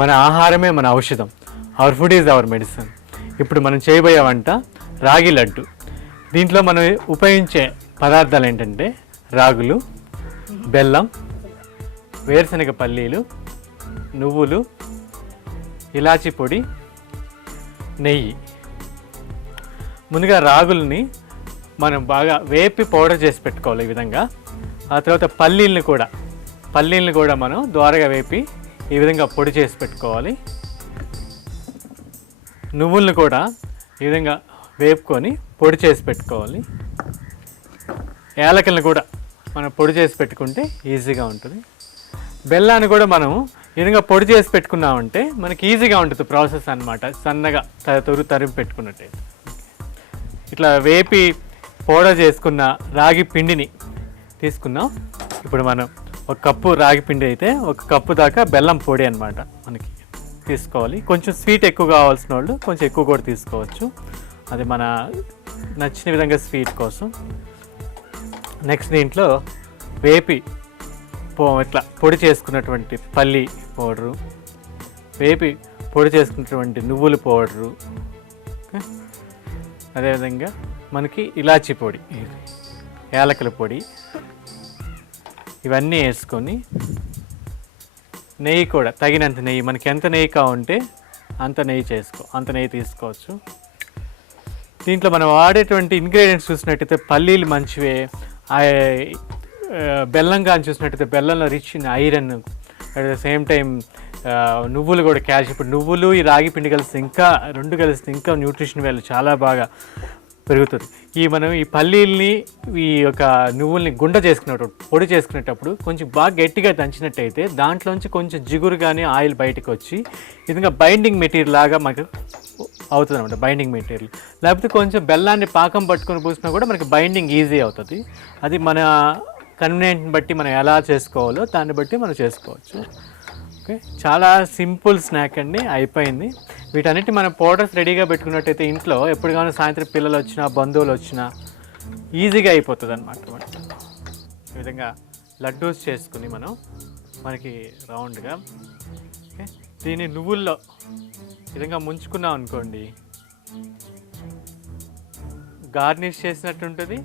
మన ఆహారమే మన ఔషధం. Our food is our medicine. ఇప్పుడు మనం చేయబోయే వంట రాగి లడ్డు. దీంట్లో మనం ఉపయోగించే పదార్థాలు ఏంటంటే రాగులు, బెల్లం, వేరుశనగ పల్లీలు, నువ్వులు, ఇలాచీ పొడి, నెయ్యి. ముందుగా రాగుల్ని మనం బాగా వేపి పౌడర్ చేసి పెట్టుకోవాలి ఈ విధంగా. ఆ తర్వాత పల్లీలను కూడా మనం ద్వారగా వేపి ఈ విధంగా పొడి చేసి పెట్టుకోవాలి. నువ్వులను కూడా ఈ విధంగా వేపుకొని పొడి చేసి పెట్టుకోవాలి. యాలకులను కూడా మనం పొడి చేసి పెట్టుకుంటే ఈజీగా ఉంటుంది. బెల్లాన్ని కూడా మనం ఈ విధంగా పొడి చేసి పెట్టుకున్నామంటే మనకి ఈజీగా ఉంటుంది ప్రాసెస్ అన్నమాట. సన్నగా తరిమి పెట్టుకున్నట్టే. ఇట్లా వేపి పౌడర్ చేసుకున్న రాగి పిండిని తీసుకున్నాం. ఇప్పుడు మనం ఒక కప్పు రాగి పిండి అయితే ఒక కప్పు దాకా బెల్లం పొడి అన్నమాట మనకి తీసుకోవాలి. కొంచెం స్వీట్ ఎక్కువ కావాల్సిన వాళ్ళు కొంచెం ఎక్కువ కూడా తీసుకోవచ్చు. అది మన నచ్చిన విధంగా స్వీట్ కోసం. నెక్స్ట్ దీంట్లో వేపి ఇట్లా పొడి చేసుకున్నటువంటి పల్లి పౌడరు, వేపి పొడి చేసుకున్నటువంటి నువ్వుల పౌడరు, అదేవిధంగా మనకి ఇలాచీ పొడి, యాలకుల పొడి, ఇవన్నీ వేసుకొని నెయ్యి కూడా తగినంత నెయ్యి, మనకి ఎంత నెయ్యి కావాలంటే అంత నెయ్యి తీసుకోవచ్చు. దీంట్లో మనం వాడేటువంటి ఇంగ్రీడియంట్స్ చూసినట్టయితే పల్లీలు మంచివే, బెల్లం కానీ చూసినట్టయితే బెల్లంలో rich in iron, at the same time నువ్వులు కూడా క్యాల్షియం. ఇప్పుడు నువ్వులు ఈ రాగి పిండి కలిస్తే ఇంకా న్యూట్రిషన్ వాల్యూ చాలా బాగా పెరుగుతుంది. మనం ఈ పల్లీల్ని ఈ యొక్క నువ్వుల్ని పొడి చేసుకునేటప్పుడు కొంచెం బాగా గట్టిగా దంచినట్టయితే దాంట్లోంచి కొంచెం జిగురు కానీ ఆయిల్ బయటకు వచ్చి ఈ విధంగా బైండింగ్ మెటీరియల్ లాగా మనకు అవుతుంది అనమాట. బైండింగ్ మెటీరియల్ లేకపోతే కొంచెం బెల్లాన్ని పాకం పట్టుకొని పూసినా కూడా మనకి బైండింగ్ ఈజీ అవుతుంది. అది మన కన్వీనియంట్ని బట్టి మనం ఎలా చేసుకోవాలో దాన్ని బట్టి మనం చేసుకోవచ్చు. ఓకే, చాలా సింపుల్ స్నాక్ అండి, అయిపోయింది. వీటన్నిటి మనం పౌడర్స్ రెడీగా పెట్టుకున్నట్టయితే ఇంట్లో ఎప్పుడు కానీ సాయంత్రం పిల్లలు వచ్చినా బంధువులు వచ్చినా ఈజీగా అయిపోతుంది అనమాట. ఈ విధంగా లడ్డూస్ చేసుకుని మనకి రౌండ్గా దీన్ని నువ్వుల్లో ఈ విధంగా ముంచుకున్నాం అనుకోండి, గార్నిష్ చేసినట్టు ఉంటుంది,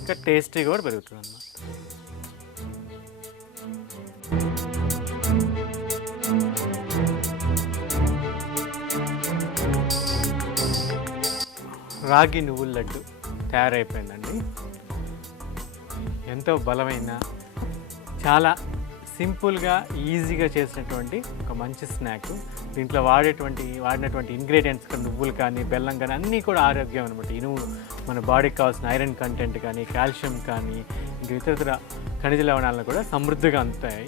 ఇంకా టేస్టీగా కూడా పెరుగుతుంది అన్నమాట. రాగి నువ్వుల లడ్డు తయారైపోయిందండి. ఎంతో బలమైన, చాలా సింపుల్గా ఈజీగా చేసినటువంటి ఒక మంచి స్నాక్. దీంట్లో వాడినటువంటి ఇంగ్రీడియంట్స్ కానీ నువ్వులు కానీ బెల్లం కానీ అన్నీ కూడా ఆరోగ్యం అనమాట. ఇనుము మన బాడీకి కావాల్సిన ఐరన్ కంటెంట్ కానీ కాల్షియం కానీ ఇంకా ఇతర ఖనిజ లవణాలను కూడా సమృద్ధిగా అందుతాయి.